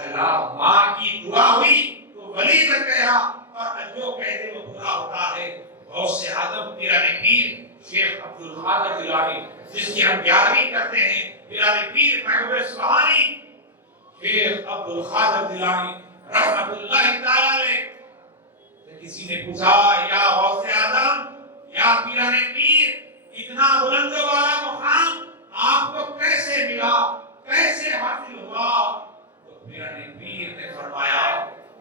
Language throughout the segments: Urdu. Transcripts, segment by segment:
چلا ماں کی دعا ہوئی تو ولی بن گیا، اور جو کہتے وہ پورا ہوتا ہے۔ غوث سے اعظم پیران پیر شیخ عبد القادر جیلانی، جس کی ہم 11ویں کرتے ہیں، پیران پیر محبوب سبحانی شیخ عبد القادر جیلانی رحمت اللہ تعالی علیہ۔ کسی نے پوچھا یا غوث اعظم یا پیران پیر، اتنا بلند والا مقام آپ کو کیسے ملا، کیسے حاصل ہوا؟ تو پیران پیر نے فرمایا،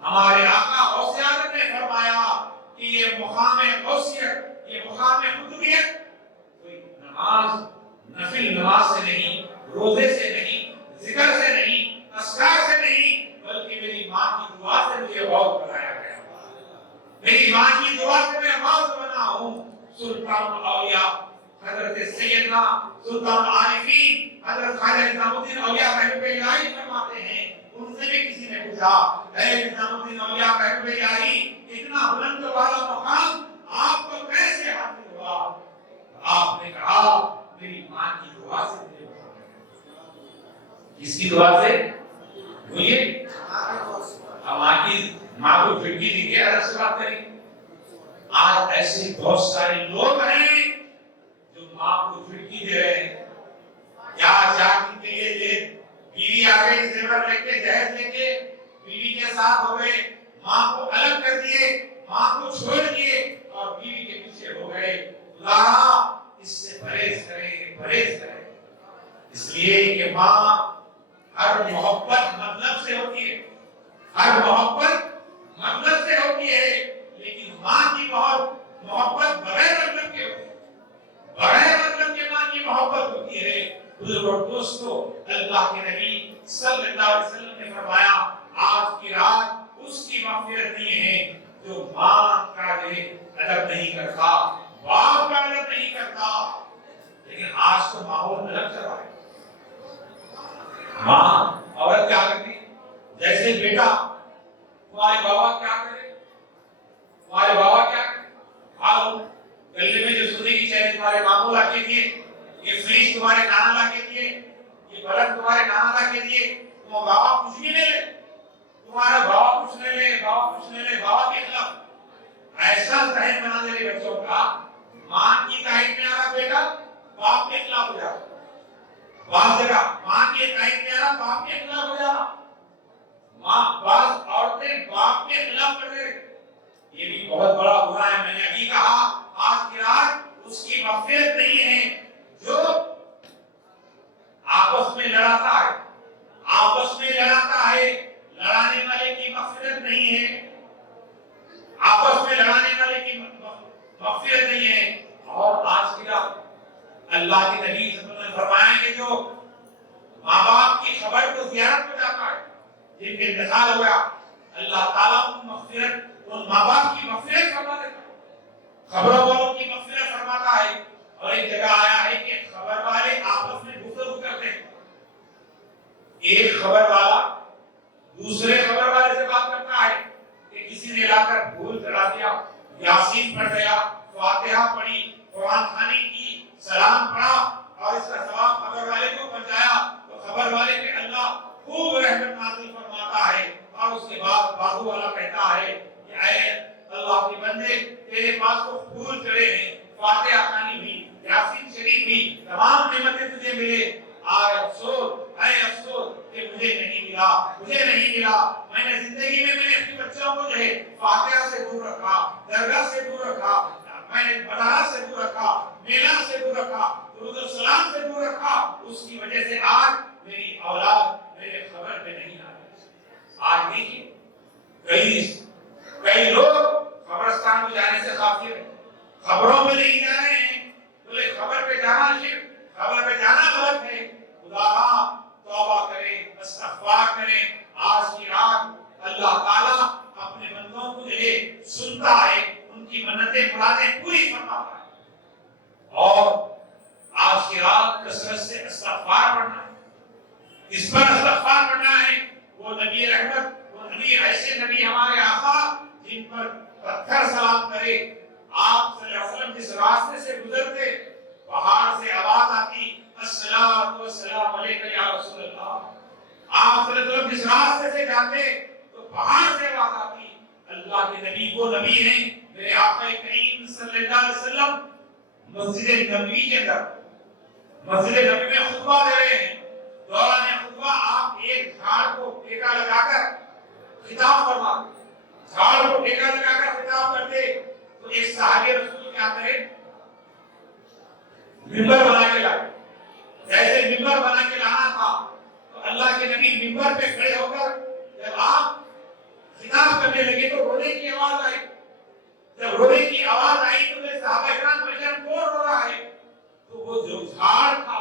ہمارے آقا غوث اعظم نے فرمایا کہ یہ مقام غوثیت، یہ مقام قطبیت کوئی نماز، نفل نماز سے نہیں، روزے سے نہیں، ذکر سے نہیں، اذکار سے نہیں، بلکہ میری ماں کی دعا سے مجھے غوث بنایا گیا۔ میری ماں کی دعا سے میں غوث بنا ہوں۔ سلطان الاولیاء حضرت سیدنا سلطان العارفین حضرت خواجہ نظام الدین اولیاء محبوب الہی فرماتے ہیں، ان سے بھی کسی نے پوچھا، اے نظام الدین اولیاء محبوب الہی، اتنا بلند والا مقام آپ کو کیسے حاصل ہوا؟ آپ نے کہا میری ماں کی دعا سے مجھے ہوا۔ کس کی دعا سے؟ بولیے، ماں کو کھڑکی دی گئی، حضرت سے بات کریں۔ آج ایسے بہت سارے لوگ ہیں جو ماں کو کھڑکی دے رہے ہیں، یا شادی کے لیے بیوی آ گئی، زیور لے کے، جہیز لے کے بیوی کے ساتھ ہو گئے، ماں کو الگ کر دیے، ماں کو چھوڑ دیے اور بیوی کے پیچھے ہو گئے۔ خدا اس سے پرہیز کریں، پرہیز کریں، اس لیے کہ ماں ہر محبت مطلب سے ہوتی ہے، ہر محبت مطلب سے ہوتی ہے، لیکن ماں کی محبت بغیر مطلب کے ہوتی ہے، بغیر مطلب کے ماں کی محبت ہوتی ہے۔ بزرگوں دوستو، اللہ کے نبی صلی اللہ علیہ وسلم نے فرمایا آج کی رات اس کی مغفرت نہیں ہے جو ماں کا ادب نہیں کرتا، باپ کا ادب نہیں کرتا۔ لیکن آج تو ماحول الگ چل رہا ہے۔ ماں عورت کیا کرتی، جیسے بیٹا تمہارے بابا کیا کرے، تمہارے بابا کیا کرے، آؤ گلے میں جو سونے کی چینی تمہارے ماموں لا کے دیے، یہ فریج تمہارے نانا لا کے دیے، یہ بلب تمہارے نانا لا کے دیے، تمہارا بابا کچھ بھی نہیں لے، تمہارا بابا کچھ نہیں لے، بابا کچھ نہیں لے، بابا کے خلاف ایسا ذہن بنا دے رہے بچوں کا، ماں کی تائید میں آ رہا بیٹا باپ کے خلاف ہو جاتا، بعض جگہ ماں کی تائید میں آ رہا باپ کے خلاف ہو جاتا، ماں بعض عورتیں باپ کے خلاف کر دے، یہ بھی بہت بڑا گناہ ہے۔ میں نے ابھی کہا آج کی رات اس کی مغفرت نہیں ہے جو آپس میں لڑاتا ہے، آپس میں لڑاتا ہے، لڑانے والے کی مغفرت نہیں ہے، آپس میں لڑانے والے کی مغفرت نہیں ہے۔ اور آج کی رات اللہ کے نبی صلی اللہ علیہ وسلم نے فرمایا کہ جو ماں باپ کی خبر کو زیارت پہ جاتا ہے، جن کے انتقال ہو گیا، اللہ تعالیٰ ان مغفرت، ان ماں باپ کی مغفرت فرما دیتا ہے، خبروں والوں کی مغفرت فرماتا ہے۔ اور ایک جگہ آیا ہے کہ خبر والے آپس میں گفتگو کرتے ہیں، ایک خبر والا دوسرے خبر والے سے بات کرتا ہے کہ کسی نے لا کر پھول چڑھا دیا، یاسین پڑھ گیا، فاتحہ پڑھی، قرآن خوانی کی، سلام پڑھا اور اس کا ثواب خبر والے کو پہنچایا، تو خبر والے پہ اللہ خوب رحمت نازل فرماتا ہے۔ اور اس کے بعد بازو والا کہتا ہے کہ اے اللہ کے بندے، تیرے پاس تو پھول چڑھے ہیں، فاتحہ خوانی ہوئی، یاسین شریف ہوئی، تمام نعمتیں تجھے ملے، آئے افسوس، اے افسوس کہ مجھے نہیں ملا، مجھے نہیں ملا۔ میں نے زندگی میں اپنے بچوں کو جو ہے فاتحہ سے دور رکھا، درگاہ سے دور رکھا، میں نے بازار سے دور رکھا، میلہ سے دور رکھا، درود السلام سے دور رکھا، اس کی وجہ سے آج میری اولاد میرے خبر پہ نہیں آ رہی۔ آج دیکھیے کئی لوگ قبرستان میں جانے سے قاصر ہیں، خبروں میں نہیں جا رہے ہیں، بولے خبر پہ جانا شرک، خبر پہ جانا غلط ہے۔ خدا توبہ کریں، استغفار کریں۔ آج کی رات اللہ تعالیٰ اپنے بندوں کو جو ہے سنتا ہے، ان کی منتیں مرادیں پوری فرماتا ہے۔ اور آج کی رات کثرت سے استغفار پڑھنا ہے، اس پر استغفار پڑھنا ہے۔ وہ نبی رحمت، وہ نبی، ایسے نبی ہمارے آقا جن پر پتھر سلام کرے، آپ صلی اللہ علیہ وسلم جس راستے سے گزرتے پہاڑ سے آواز آتی الصلاۃ والسلام علیک یا رسول اللہ، آپ صلی اللہ علیہ وسلم جس راستے سے مسجد نبوی کے اندر مسجد نبوی میں خطبہ دے رہے ہیں. دوران خطبہ آپ ایک جھاڑ کو ٹیکا لگا کر خطاب فرما, جھاڑ کو ٹیکا لگا کر خطاب کرتے تو ایک صحابی رسول کیا کرے, منبر بنا کے لائے. جیسے منبر بنا کے لانا تھا تو اللہ کے نبی منبر پہ کھڑے ہو کر جب آپ خطاب کرنے لگے تو رونے کی آواز آئی. جب رونے کی آواز آئی تو صحابہ کرام پریشان, کون رو رہا ہے؟ تو وہ جو جھاڑ تھا,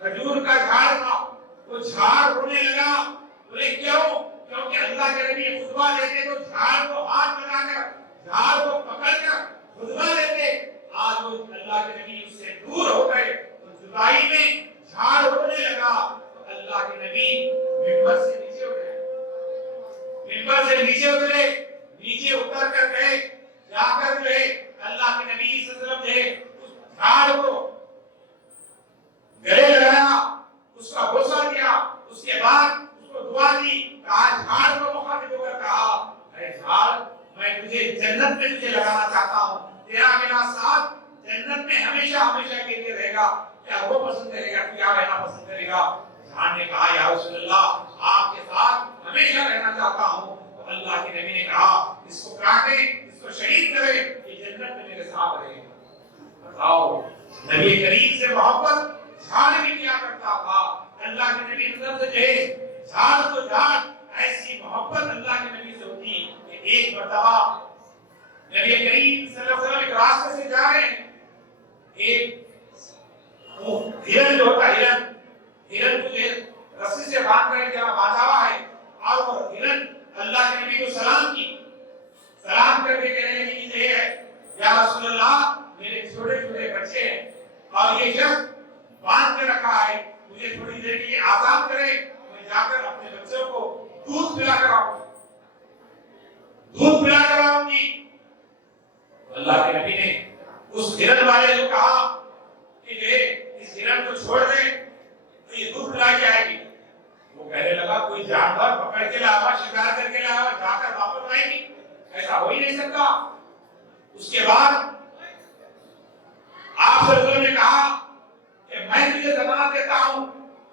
کھجور کا جھاڑ تھا, وہ جھاڑ رونے لگا. بولے کیوں؟ کیونکہ اللہ کے نبی خطبہ دیتے تو جھاڑ کو ہاتھ لگا کر, جھاڑ کو پکڑ کر خطبہ دیتے. آج وہ اللہ کے نبی اس سے دور ہو گئے تو جدائی میں جھاڑ رونے لگا تو اللہ کے نبی منبر سے نیچے اترے. منبر سے نیچے اترے, نیچے اتر کر گئے, جا کر گئے اللہ کے نبی صلی اللہ علیہ وسلم نے اس جھاڑ کو گلے لگایا, اس کا بوسہ دیا, اس کے بعد اس کو دعا دی. کہا جھاڑ کو مخاطب ہو کر کہا, اے جھاڑ میں تجھے جنت میں تجھے لگانا چاہتا ہوں, تیرا میرا ساتھ جنت میں ہمیشہ ہمیشہ کے لیے رہے گا. کیا وہ پسند کرے گا, کیا رہنا پسند کرے گا؟ جھاڑ نے کہا یا رسول اللہ آپ کے ساتھ ہمیشہ رہنا چاہتا ہوں. تو اللہ کے نبی نے کہا اس کو کاٹے, اس کو شہید کرے, یہ جنت میں میرے ساتھ رہے گا. بتاؤ نبی کریم سے محبت جھاڑ بھی کیا کرتا تھا. اللہ کے نبی نظر سے جو ہے جھاڑ تو جھاڑ, ایسی محبت اللہ کے نبی سے ہوتی کہ ایک مرتبہ نبی کریم صلی اللہ علیہ وسلم ایک راستے سے جا رہے ہیں, ایک ہرن جو ہوتا ہے, ہرن کو رسی سے باندھ کر جہاں باندھا ہوا ہے, اور وہ ہرن اللہ کے نبی کو سلام کی, سلام کر کے کہنے لگی کہ یہ ہے یا رسول اللہ میرے چھوٹے چھوٹے بچے ہیں اور یہ شخص باندھ کے رکھا ہے, مجھے تھوڑی دیر کے لیے آزاد کرے, میں جا کر اپنے بچوں کو دودھ پلا کر آؤں, دودھ پلا کر آؤں گی. اللہ کے نبی نے اس ہرن والے کو کہا کہ اس ہرن کو چھوڑ دے تو یہ دودھ پلا کے آئے گی. وہ کہنے لگا کوئی جانور پکڑ کے لاوا, شکار کر کے لاوا, جا کر واپس آئے گی, ایسا ہو ہی نہیں سکتا. اس کے بعد آپ صلی اللہ علیہ وسلم نے کہا کہ میں تجھے ضمانت دیتا ہوں,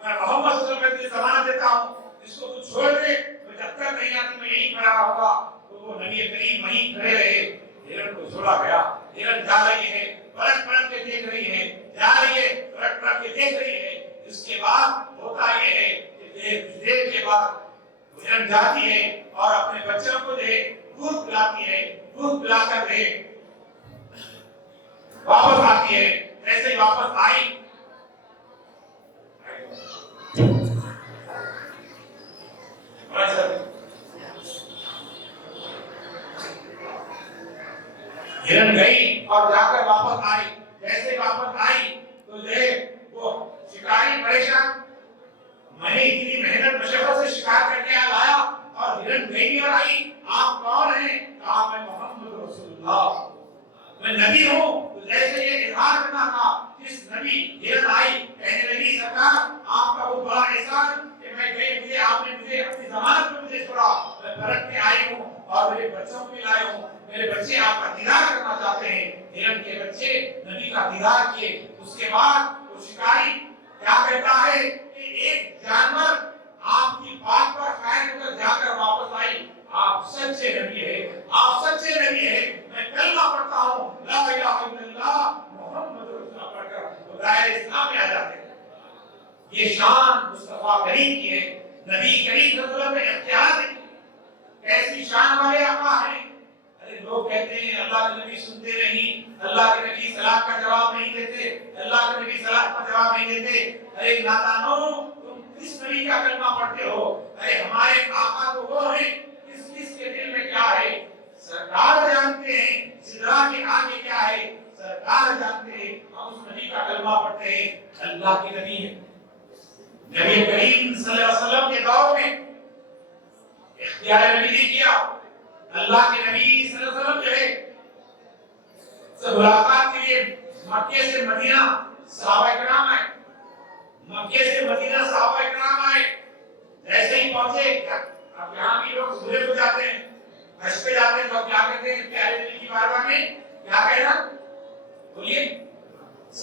میں محمد صلی اللہ علیہ وسلم میں تجھے ضمانت دیتا ہوں, اس کو تو چھوڑ دے, میں جب تک نہیں آتی میں یہیں کھڑا رہوں گا. تو وہ نبی کریم وہیں کھڑے رہے. ہرن کو چھوڑا گیا, ہرن جا رہی ہے, پلٹ پلٹ کے دیکھ رہی ہے, جا رہی ہے, پلٹ پلٹ کے دیکھ رہی ہے. اس کے بعد ہوتا یہ ہے کہ دیر کے بعد ہرن جاتی ہے اور اپنے بچوں کو دودھ پلاتی ہے, دودھ پلا کر واپس آتی ہے. جیسے ہی واپس آئی ہرن گئی اور جا کر واپس آئی. جیسے واپس آئی تو وہ شکاری پریشان, میں نے اتنی محنت مشقت سے شکار کر کے لایا اور ہرن گئی اور آئی, آپ کون ہیں؟ کہا میں محمد رسول اللہ, میں نبی ہوں. تو جیسے یہ اظہار کرنا تھا, جس نبی ہرن آئی کہنے لگی سرکار آپ کا وہ بڑا احسان کہ میں گئی, مجھے آپ نے مجھے اپنی ضمانت میں مجھے چھوڑا, میں پلٹ کے آئی ہوں اور میرے بچوں کو لائے ہوں, میرے بچے آپ کا دیدار کرنا چاہتے ہیں. ہرن کے بچے نبی کا دیدار کیے. اس کے بعد وہ شکاری کیا کہتا ہے کہ ایک جانور آپ کی بات پر قائم ہو کر جا کر واپس آئی, آپ سچے نبی ہیں, آپ سچے نبی ہیں. میں کلمہ پڑھتا ہوں لا الہ الا اللہ محمد رسول اللہ پڑھ کر وہ دائرہ اسلام میں آ جاتے ہیں. یہ شان مصطفیٰ کریم کی ہے. نبی کریم صلی اللہ علیہ وسلم نے اختیار دی. ایسی شان والے آقا ہیں. ارے لوگ کہتے ہیں اللہ کے نبی سنتے نہیں, اللہ کے نبی صلاۃ کا جواب نہیں دیتے, اللہ کے نبی صلاۃ کا جواب نہیں دیتے. ارے نادانو تم کس نبی کا کلمہ پڑھتے ہو؟ ارے ہمارے آقا تو وہ ہیں کس کے دل میں کیا ہے سرکار جانتے ہیں, سدرا کے آگے کیا ہے سرکار جانتے ہیں. ہم اس نبی کا کلمہ پڑھتے ہیں, اللہ کے نبی ہیں. نبی کریم صلی اللہ علیہ وسلم کے دور میں اختیار نبی نے کیا. اللہ کے نبی صلی اللہ علیہ وسلم جو ہے سے ملاقات کے لیے مکے سے مدینہ صحابہ کرام آئے. مکے سے مدینہ صحابہ کرام آئے. جیسے ہی پہنچے, اب یہاں بھی لوگ بھولے ہو جاتے ہیں, حج پہ جاتے ہیں تو کیا کہتے ہیں پیارے نبی کی بارگاہ میں, کیا کہنا بولیے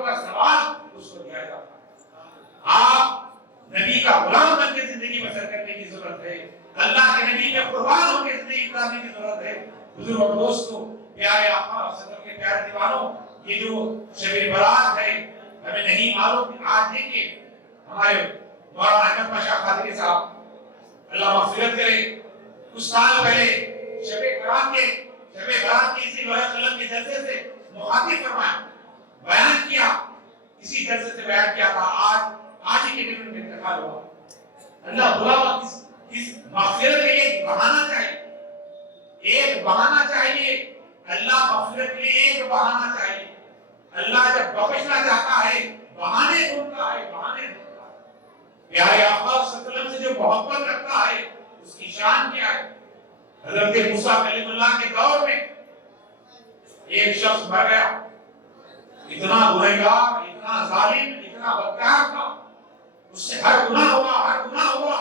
سوالوں کا سوال اس کو دیا جاتا ہے۔ آپ نبی کا غلام بن کے زندگی بسر کرنے کی ضرورت ہے، اللہ کے نبی کے قربان ہو کے زندگی گزارنے کی ضرورت ہے۔ بزرگ اور دوستو، پیارے آقا صلی اللہ علیہ وسلم کے پیارے دیوانوں، یہ جو شب برات ہے ہمیں نہیں معلوم کہ آج دیکھیے ہمارے مولانا احمد پاشا قادری صاحب اللہ مغفرت کرے، کچھ سال پہلے شب برات کی اسی لوح قلم کے جلسے سے مخاطب فرمایا، بیان کیا، اسی جلسے سے بیان کیا تھا۔ آج ہی کے دن میں انتقال ہوا۔ اللہ بلاوا کس مغفرت کے ایک بہانہ چاہیے، ایک بہانہ چاہیے، اللہ مغفرت کے لیے ایک بہانہ چاہیے۔ اللہ جب بخشنا چاہتا ہے بہانے ڈھونڈتا ہے، بہانے ڈھونڈتا ہے۔ پیارے آقا صلی اللہ علیہ وسلم سے جو محبت رکھتا ہے اس کی شان کیا ہے؟ حضرت موسیٰ کلیم اللہ کے دور میں ایک شخص مر گیا، اتنا گنہگار، اتنا ظالم، اتنا بدکار تھا، اس سے ہر گناہ ہوا۔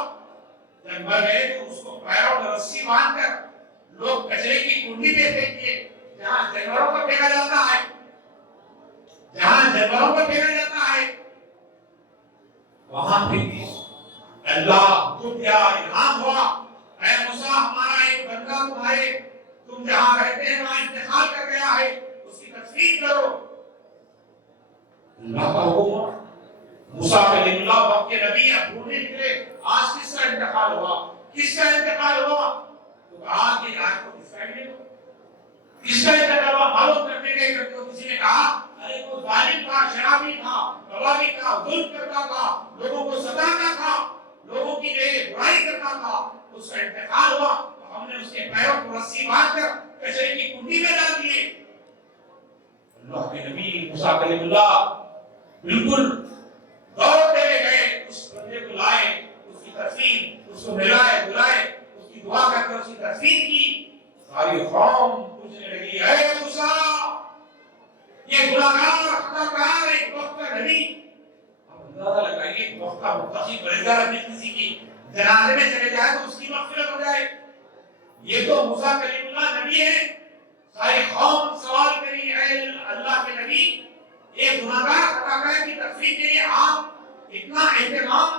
جب مر گئے تو اس کو پیروں میں رسی باندھ کر لوگ کچرے کی کنڈی میں پھینک دیے، جہاں جانوروں کو پھینکا جاتا ہے، وہاں پھینک دیے۔ اللہ دکھ گیا، الہام ہوا، اے موسیٰ ہمارا ایک بندہ تم جہاں رہتے ہیں وہاں انتقال کر گیا ہے، اس کی تدفین کرو۔ اللہ کا حکم ہوا، موسیٰ کلیم اللہ وقت کے نبی اب ڈھونڈنے نکلے، آج کس کا انتقال ہوا؟ تو کہا کہ آج کو کس کا انتقال ہوا؟ معلوم کرنے گئے تو کسی نے کہا ارے وہ ظالم تھا، شرابی تھا، کبابی تھا، ظلم کرتا تھا، لوگوں کو ستاتا تھا، لوگوں کی برائی کرتا تھا، اس کا انتقال ہوا تو ہم نے اس کے پیروں کو رسی باندھ کر کچرے کی کنڈی میں ڈال دیے۔ اللہ کے نبی موسیٰ کلیم اللہ بالکل دوڑتے گئے، اس بندے کو لائے، اس کی تدفین، اس کو ملائے بلائے، اس کی دعا کر کر اس کی تدفین کی۔ ساری قوم پوچھنے لگی، اے موسیٰ یہ گناہگار خطاکار ایک وقت کا نبی، اب اندازہ لگائیے ایک وقت کا متقی پرہیزگار آدمی کسی کی جنازے میں چلے جائے تو اس کی مغفرت ہو جائے۔ یہ تو موسیٰ کلیم اللہ نبی ہے، ساری قوم سوال کری، اے اللہ کے نبی ایک گناہگار خطاکار کی تدفین کے لیے آپ اتنا اہتمام۔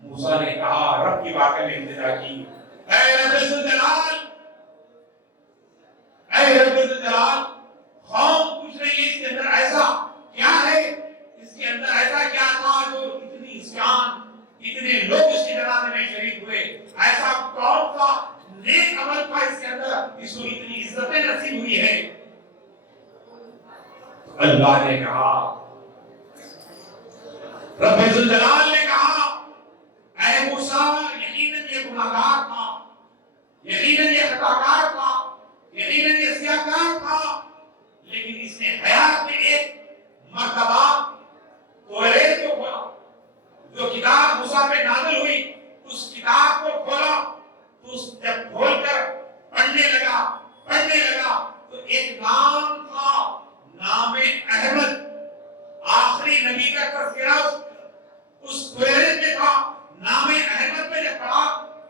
موسیٰ نے کہا، رب کی باتیں میں التجا کی، اے رب ذوالجلال، قوم پوچھ رہی ہے اس کے اندر ایسا کیا ہے، اس کے اندر ایسا کیا تھا جو اتنی شان، اتنے لوگ اس کے جنازے میں شریک ہوئے، ایسا کون سا نیک عمل تھا اس کے اندر اس کو اتنی عزتیں نصیب ہوئی ہے؟ اللہ نے کہا، رب ذوالجلال نے کہا، اے موسیٰ یقیناً یہ گناہگار تھا، یقیناً یہ خطاکار تھا، یقیناً یہ سیاہکار تھا، لیکن اس نے حیات میں ایک مرتبہ توریت کو کھولا، جو کتاب موسیٰ پہ نازل ہوئی اس کتاب کو کھولا، تو جب کھول کر پڑھنے لگا تو ایک نام تھا، نام احمد، آخری نبی کا تذکرہ اس توریت میں تھا۔ نام احمد میں جب پڑھا،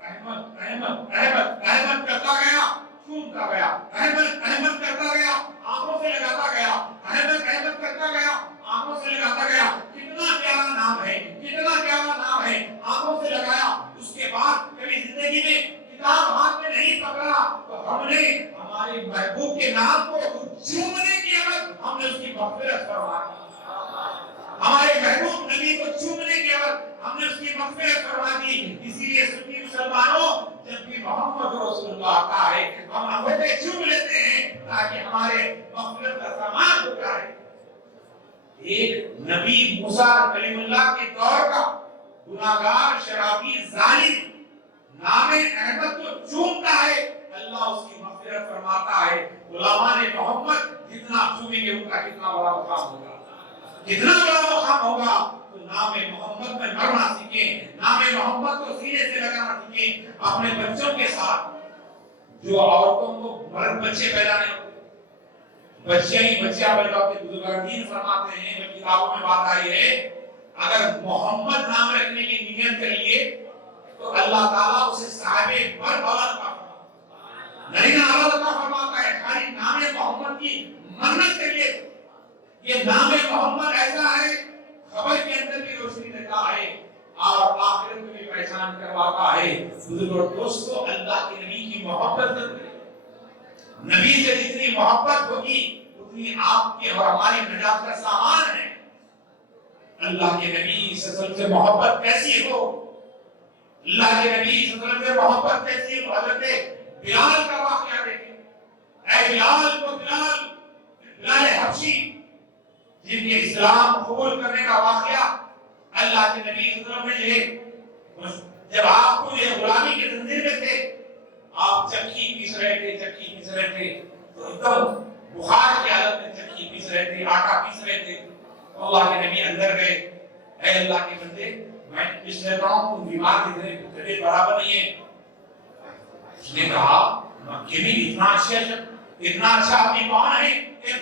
احمد احمد احمد احمد کرتا گیا، چومتا گیا، احمد احمد کرتا گیا، آنکھوں سے لگاتا گیا، احمد احمد کرتا گیا، آنکھوں سے لگاتا گیا، کتنا پیارا نام ہے، کتنا پیارا نام ہے، آنکھوں سے لگایا۔ اس کے بعد کبھی زندگی میں کتاب ہاتھ میں نہیں پکڑا تو ہم نے ہمارے محبوب کے نام کو چومنے کی عادت، ہم نے اس کی مغفرت فرما دی۔ ہمارے محبوب نبی کو چومنے کی عادت، ہم نے اس کی مغفرت فرما دی۔ اسی لیے سنی مسلمانوں، جب بھی محمد رسول اللہ آتا ہے ہم انگوٹھے چوم لیتے ہیں تاکہ ہمارے مغفرت کا سامان ہو جائے۔ ایک نبی موسیٰ کلیم اللہ کے دور کا گناہگار، شرابی، ظالم نام احمد کو چومتا ہے، اللہ اس کی مغفرت فرماتا ہے۔ غلامان محمد جتنا چومیں گے ان کا کتنا بڑا مقام ہوگا، کتنا بڑا مقام ہوگا۔ تو نام محمد میں مرنا سیکھیں، نام محمد کو سینے سے لگانا سیکھیں۔ اپنے بچوں کے ساتھ، جو عورتوں کو مرد بچے پیدا نہیں ہوتے، بچیاں ہی بچیاں پیدا ہوتے، بزرگان دین فرماتے ہیں، جو کتابوں میں بات آئی ہے، اگر محمد نام رکھنے کی نیت کریے تو اللہ تعالیٰ اسے صاحب مرد اولاد کا نہیں اولاد کا فرماتا ہے۔ خالی نام محمد کی منت کریے یہ نام محمد ایسا ہے خبر کے اندر بھی روشنی دیتا ہے اور آخرت میں بھی پہچان کرواتا ہے. بزرگ اور دوستو اللہ کے نبی کی محبت ضروری ہے. نبی سے جتنی محبت ہوگی اتنی آپ کی اور ہماری نجات کا سامان ہے. اللہ کے نبی صلی اللہ علیہ وسلم سے محبت کیسی ہو, اللہ کے نبی صلی اللہ علیہ وسلم سے محبت کیسی ہو. حضرت بلال کا واقعہ دیکھیں. اے بلال کو بلال حبشی جن کے اسلام قبول کرنے کا واقعہ اللہ کے نبی صلی اللہ علیہ وسلم جب آپ کو یہ غلامی کے زنجیر میں تھے, آپ چکی پیس رہے تھے تو ایک دم بخار کی حالت میں چکی پیس رہے تھے, آٹا پیس رہے تھے. اللہ کے نبی اندر گئے, اے اللہ کے بندے میں پیس لیتا ہوں, تم بیمار دکھ رہے, طبیعت برابر نہیں ہے. اس نے کہا مکے میں اتنا اچھا آدمی کون ہے کہ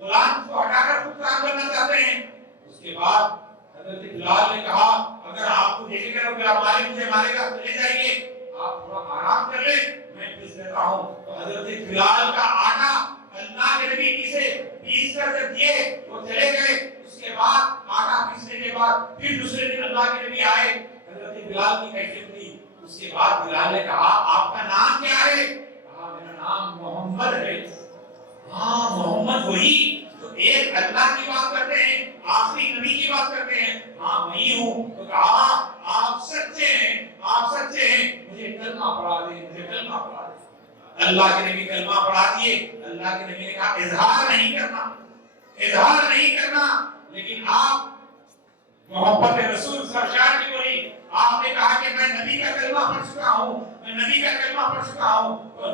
غلام کو ہٹا کر خود کام کرنا چاہتے ہیں. اس کے بعد حضرت بلال نے کہا اگر آپ کو دیکھے گا تو میرا مالک مجھے مارے گا, چلے جائیے, آپ تھوڑا آرام کر لیں, میں پیس لیتا ہوں. تو حضرت بلال کا آٹا اللہ کے نبی پیس کر جب دیے وہ چلے گئے. اس کے بعد آٹا پیسنے کے بعد پھر دوسرے دن اللہ کے نبی آئے. حضرت بلال کی کیفیت تھی. اس کے بعد بلال نے کہا آپ کا نام کیا ہے؟ کہا میرا نام محمد ہے. ہاں محمد وہی تو ایک اللہ کی بات کرتے ہیں, آخری نبی کی بات کرتے ہیں. ہاں وہی ہوں. تو کہا آپ سچے ہیں, مجھے کلمہ پڑھا دیں. اللہ کے نبی کلمہ پڑھا دیے. اللہ کے نبی نے کہا اظہار نہیں کرنا, لیکن آپ محبت رسول سرشار کی بولی, آپ نے کہا کہ میں نبی کا کلمہ پڑھ چکا ہوں. تو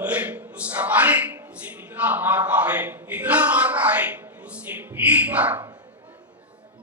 اس کا مالک اسے اتنا مارتا ہے کہ اس کے پیٹھ پر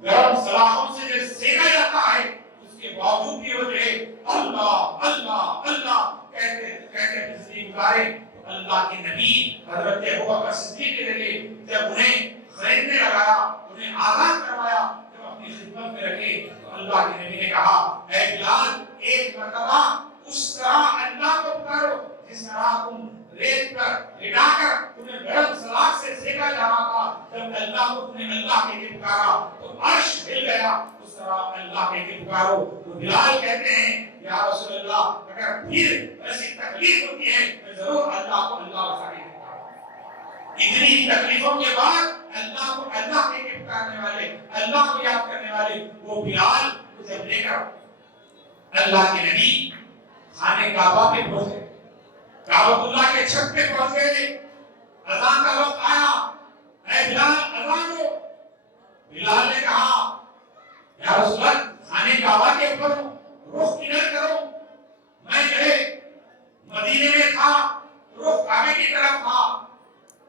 گرم سلاخوں سے جو سینکا جاتا ہے, اس کے باوجود بھی وہ جو ہے اللہ اللہ اللہ کہتے تسبیح گزارے. اللہ کے نبی حضرت ابوبکر صدیق کے ذریعے جب انہیں خریدنے لگایا, انہیں آزاد کروایا, جب اپنی خدمت میں رکھے, تو اللہ کے نبی نے کہا اے بلال ایک مرتبہ اس طرح اللہ کو پکارو جس طرح تم ریت پر لٹا کر تمہیں گرم سلاخ سے سینکا جا رہا تھا. جب اللہ کو تم نے اللہ کے لیے پکارا تو عرش ہل گیا, اس طرح اللہ کے لیے پکارو. تو بلال کہتے ہیں یا رسول اللہ اگر پھر ایسی تکلیف ہوتی ہے میں ضرور اللہ کو اللہ بتانے اتنی تکلیفوں کے بعد اللہ کو اللہ کے لیے پکارنے والے, اللہ کو یاد کرنے والے وہ بلال کو جب لے کر اللہ کے نبی خانے کعبہ پہ پہنچے, کعبۃ اللہ کے چھت پہ پہنچ گئے. اذان کا وقت آیا, اے بلال اذان دو. بلال نے کہا یا رسول اللہ خانے کعبہ کے اوپر رخ کدھر کرو؟ میں جو ہے مدینے میں تھا رخ کعبے کی طرف تھا,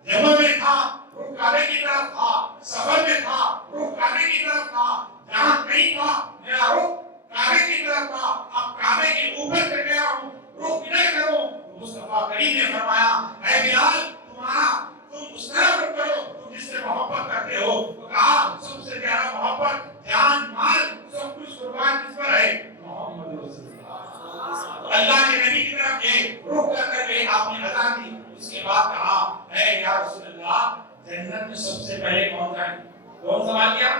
جمع میں تھا رخ کعبے کی طرف تھا, سفر میں تھا رخ کعبے کی طرف تھا, جہاں کہیں تھا میرا رخ کعبے کی طرف تھا. اب کعبے کے اوپر سے گیا ہوں, رخ کدھر کرو؟ مصطفیٰ کریم نے فرمایا اے بلال تم اس طرح رخ کرو تم جس سے محبت کرتے ہو. تو کہا سب سے زیادہ محبت جان مال سب کچھ قربان کس پر ہے؟ محمد رسول اللہ. اللہ کے نبی کی طرف یہ رخ کر کے آپ نے اذان دی. اس کے بعد کہا اے یا رسول اللہ جنت میں سب سے پہلے کون جائیں گے؟ کون سوال کیا؟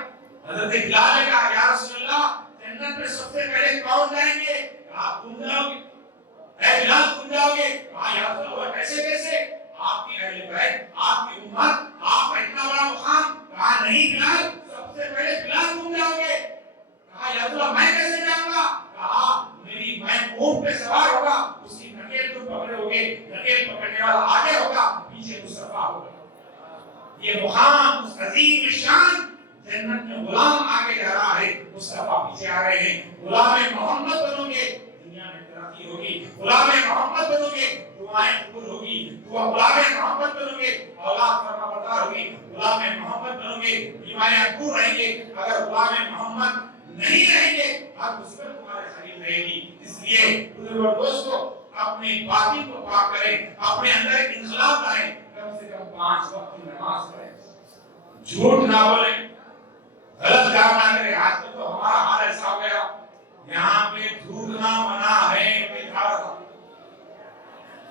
حضرت بلال نے کہا یا رسول اللہ جنت میں سب سے پہلے کون جائیں گے؟ کہا تم جاؤ گے. اے بلال تم جاؤ گے؟ کہا یا رسول اللہ کیسے؟ آپ کی اہل بیت, آپ کی امت, آپ کا اتنا بڑا مقام. کہا نہیں بلال سب سے پہلے بلال تم جاؤ گے. کہا یا رسول اللہ میں کیسے جاؤں گا؟ کہا میں اونٹ پہ سوار ہوگا, اس کی نکیل تم پکڑے ہوگے, نکیل پکڑنے والا آگے ہوگا, پیچھے مصطفیٰ ہوگا. یہ مقام اس عظیم شان جنت میں غلام آگے جا رہا ہے, مصطفیٰ پیچھے آ رہے ہیں. غلام محمد بنو گے دنیا میں ترقی ہوگی, غلام محمد بنو گے دعائیں قبول ہوگی, غلام محمد بنو گے اولاد فرما بردار ہوگی, غلام محمد بنو گے بیماریاں دور رہیں گے. اگر غلام محمد نہیں رہیں گے ہر مصیبت تمہارے قریب رہے گی. اس لیے بزرگ اور دوستو اپنے باطن کو پاک کریں, اپنے اندر ایک انقلاب لائیں, کم سے کم 5 وقت کی نماز پڑھیں, جھوٹ نہ بولیں, غلط کام نہ کریں. آج تو ہمارا حال ایسا ہو گیا یہاں پہ تھوکنا منع ہے,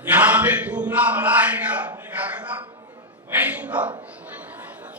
یہاں پہ تھوکنا منع ہے, کیا کرتا میں تھوکتا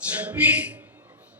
26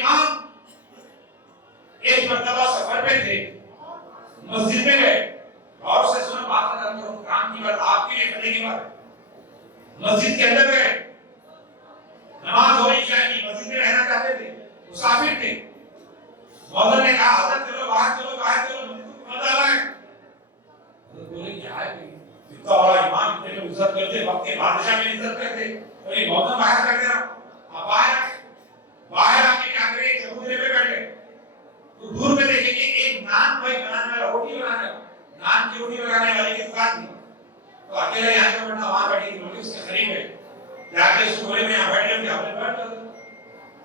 امام ایک مرتبہ سفر پہ تھے، مسجد میں گئے، اور سے سنیں بات کرتے ہو کام کی بات آپ کے لیے کرنے کی بات، مسجد کے اندر گئے، نماز ہو رہی چاہیے، مسجد میں رہنا چاہتے تھے، مسافر تھے، مولوی نے کہا حضرت چلو باہر چلو باہر چلو، مسجد کو کھول ڈالا ہے، حضرت بولے کیا ہے اتنا بڑا امام اتنے لوگ عزت کرتے، وقت کے بادشاہ میں عزت کرتے، اور یہ مولوی باہر کر دیا، آپ باہر آ کے کیا کرے چبوترے پہ بیٹھ گئے، تو دور میں دیکھیں گے ایک نان بھائی بنانے والا، روٹی بنانے والا، نان کی روٹی بنانے والے کی دکان تھی، تو اکیلے یہاں پہ بیٹھا وہاں بیٹھی روٹی اس کے قریب ہے، جا کے اس کو بولے میں یہاں بیٹھ گیا ہم نے بیٹھ کر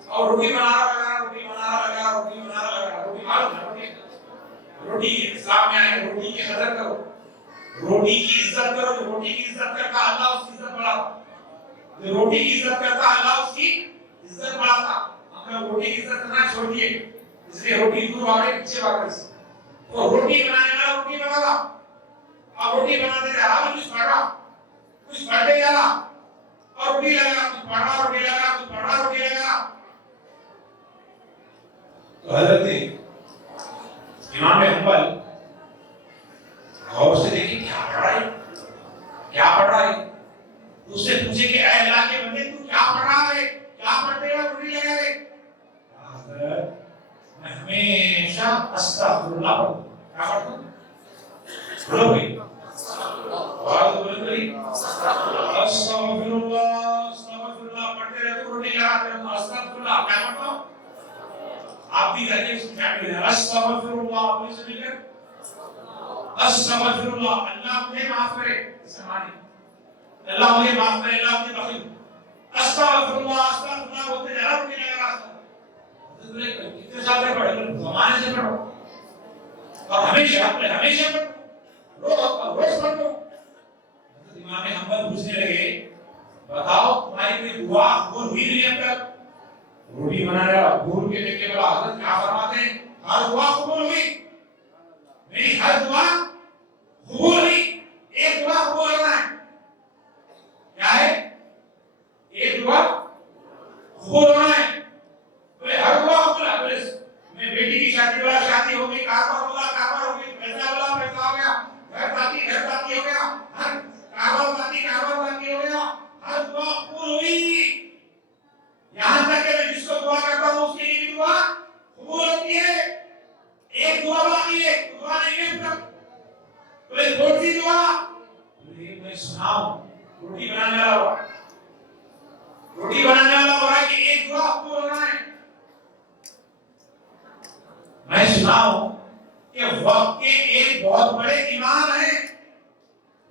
اور روٹی بنا رہا لگا، روٹی بنا رہا لگا، روٹی بنا رہا لگا، روٹی معلوم ہے روٹی اسلام میں آئے روٹی کی قدر کرو، روٹی کی عزت کرو، جو روٹی کی عزت کرتا اللہ اس کی عزت بڑھاتا، جو روٹی کی عزت کرتا اللہ اس کی عزت بڑھاتا، ہم نے روٹی کی عزت کرنا چھوڑ دیے، اس لیے روٹی دور آگے پیچھے بھاگ رہی، تو روٹی بنانے والا روٹی بنا رہا، اب روٹی بناتے رہا، کچھ پڑھ رہا، کچھ پڑھتے جا رہا، اور روٹی لگا، کچھ پڑھ رہا روٹی لگا، کچھ پڑھ رہا روٹی لگا، تو حضرت امام حنبل غور سے دیکھیں کیا پڑھ رہا ہے، کیا پڑھ رہا ہے، اس سے پوچھے کہ اے اللہ کے بندے تو کیا پڑھ رہا ہے، کیا پڑھتے ہو روٹی لگا رہے، حضرت میں ہمیشہ استغفر اللہ پڑھتا ہوں، کیا پڑھتا ہوں، بولو بھائی آواز بلند کری، استغفر اللہ پڑھتے رہتے روٹی لگاتے رہتے استغفر اللہ، کیا پڑھتا ہوں، آپ بھی کہتے ہیں اس میں کیا ملے استغفر اللہ، آپ نے سنی کر استغفر اللہ، اللہ مجھے معاف کرے، سمانی اللہ مجھے معاف کرے، اللہ مجھے بخشے، استغفر اللہ بولتے جا روٹی لگا رہا تھا، کتنے سال سے پڑھے زمانے سے پڑھو اور ہمیشہ پڑھو، روز پڑھو، امام حنبل پوچھنے لگے بتاؤ تمہاری کوئی دعا قبول ہوئی نہیں اب تک، روٹی بنانے والا بھول کے دیکھ کے بولا حضرت کیا فرماتے ہیں ہر دعا قبول ہوئی، میری ہر دعا قبول ہوئی، ایک دعا قبول ہونا ہے، کیا ہے ایک دعا قبول ہونا ہے، بولے ہر دعا قبول ہے، بولے میں بیٹی کی شادی والا شادی ہو گئی، کاروبار والا کاروبار ہو گئی، پیسہ والا پیسہ ہو گیا، گھر ساتھی ہو گیا، ہر کاروبار ساتھی ہو گیا، ہر دعا قبول ہوئی، یہاں تک کہ میں جس کو دعا کرتا ہوں اس کے لیے بھی دعا قبول ہوتی ہے، ایک دعا باقی ہے، دعا نہیں ہے اب تک، بولے کون سی دعا، بولے میں سناؤں، روٹی بنانے والا ہو رہا ہے کہ ایک دعا قبول ہونا ہے، میں سناؤں کہ وقت کے ایک بہت بڑے امام ہیں،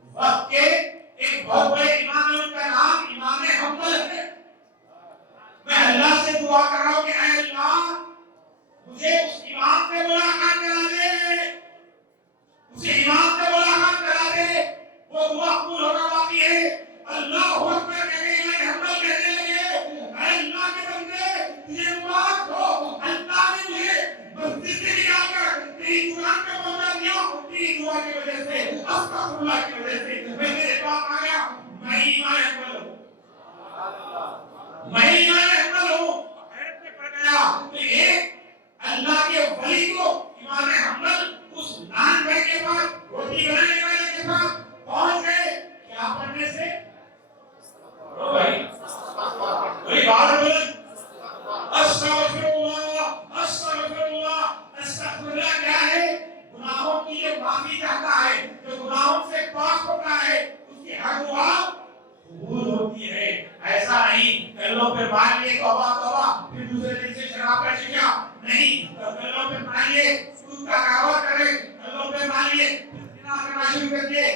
وقت کے ایک بہت بڑے امام ہیں، ان کا نام امام حنبل ہے، میں اللہ سے دعا کر رہا ہوں کہ اے اللہ مجھے اس امام سے ملاقات کرا دے، اسے امام سے ملاقات کرا دے، وہ دعا قبول ہونا باقی ہے، اللہ اکبر کہنے لگے، حنبل کہنے لگے اے اللہ کے بندے تجھے مبارک ہو، اللہ نے مجھے مسجد سے نکال کر تیری دکان پہ پہنچا دیا، تیری دعا کی وجہ سے، استغفر اللہ کی وجہ سے میں تیرے پاس آ گیا، میں امام حنبل ہوں، میں امام حنبل ہوں، حیرت میں پڑ گیا کہ ایک اللہ کے ولی کو امام حنبل اس نان بھائی کے پاس روٹی بنانے والے کے پاس پہنچ گئے، کیا پڑھنے سے بھائی کوئی بات بولے استغفر اللہ، استغفر اللہ، استغفر اللہ کیا ہے، گناہوں کی یہ معافی چاہتا ہے، جو گناہوں سے پاک ہوتا ہے اس کی ہر دعا قبول ہوتی ہے، ایسا نہیں کلوں پہ مان لیے توبہ توبہ پھر دوسرے دن سے شراب کا شیشہ نہیں، کلوں پہ مان لیے سود کا کاروبار کرے، کلوں پہ مان لیے زنا کرنا شروع کر دیے،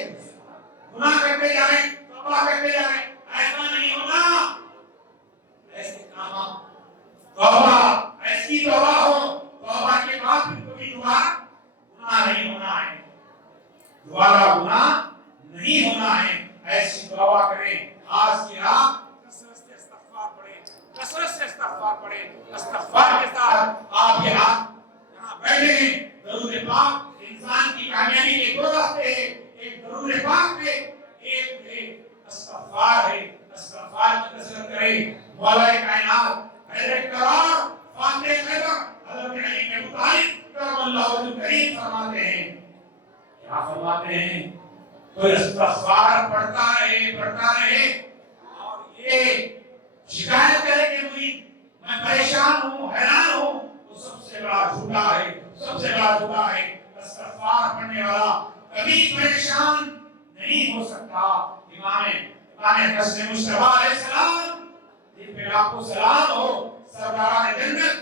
گناہ کرتے جا رہے، توبہ کرتے جا رہے، ایسا نہیں ہونا، ایسے کام توبہ ایسی توبہ ہو، توبہ کے بعد پھر کوئی دعا گناہ نہیں ہونا ہے، اللہ کریم فرماتے ہیں، کیا فرماتے ہیں؟ کوئی استغفار پڑھتا رہے اور یہ شکایت کرے کہ میں پریشان ہوں، حیران ہوں، تو سب سے بڑا جھوٹا ہے، سب سے بڑا جھوٹا ہے۔ استغفار پڑھنے والا کبھی پریشان نہیں ہو سکتا۔ امام حسن مصطفیٰ علیہ السلام جن پہ لاکھوں سلام ہو، سرداران جنت،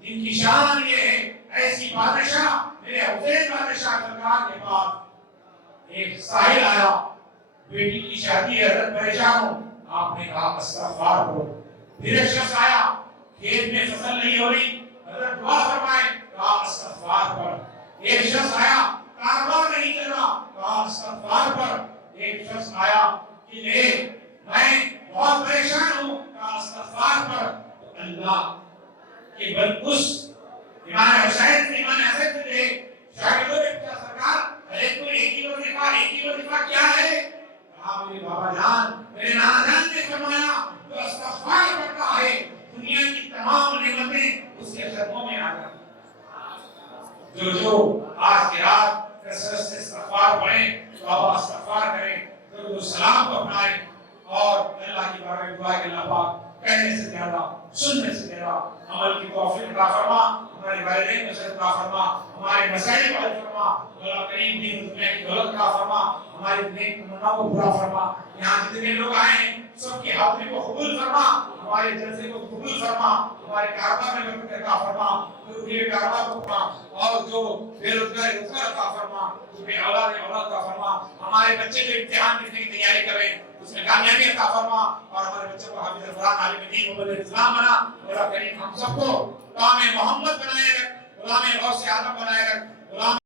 جن کی شان یہ ہے، ایسی بادشاہ میرے حسین بادشاہ سرکار کے پاس ایک ساحل آیا، بیٹی کی شادی ہے، حضرت پریشان ہو، آپ نے کہا استغفار کرو۔ پھر ایک شخص آیا، کھیت میں فصل نہیں ہو رہی، حضرت دعا فرمائے، کہا استغفار پر۔ ایک شخص آیا، کاروبار نہیں چل رہا، کہا استغفار پر۔ ایک شخص آیا کہ میں بہت پریشان ہوں، کہا استغفار پر۔ تو اللہ کہ بل اس امام حسین سے امام حسن سے دے شاگردوں نے پوچھا سرکار ایک ہی وظیفہ کیا ہے؟ کہا میرے بابا جان، میرے نانا جان نے فرمایا جو استغفار کرتا ہے دنیا کی تمام نعمتیں اس کے قدموں میں آ جاتی ہیں۔ جو آج کی رات کثرت سے استغفار پڑھیں، تو آپ استغفار کریں، تو سلام کو اپنائیں اور اللہ کی بارگاہ میں دعا کہ اللہ پاک کہنے سے زیادہ سننے سے زیادہ عمل کی توفیق عطا فرما، ہمارے والدین کو صحت عطا فرما، ہمارے مسائل کو حل فرما، اللہ کریم دین دنیا کی دولت عطا فرما، ہماری نیک تمناؤں کو پورا فرما۔ یہاں جتنے لوگ آئے ہیں سب کی حاضری کو قبول فرما، ہمارے جلسے کو قبول فرما، ہمارے کاروبار میں برکت عطا فرما، پورے کاروبار کو فرما، اور جو بے روزگاری روزگار عطا فرما، جو بے اولاد عطا فرما، ہمارے بچے جو امتحان کی تیاری کر رہے ہیں اس میں کامیابی عطا فرما، اور ہمارے بچوں کو حافظ قرآن عالم دین مبلغ اسلام بنا۔ اللہ کریم ہم سب کو غلام محمد بنائے رکھ، غلام غوث اعظم بنائے رکھ، غلام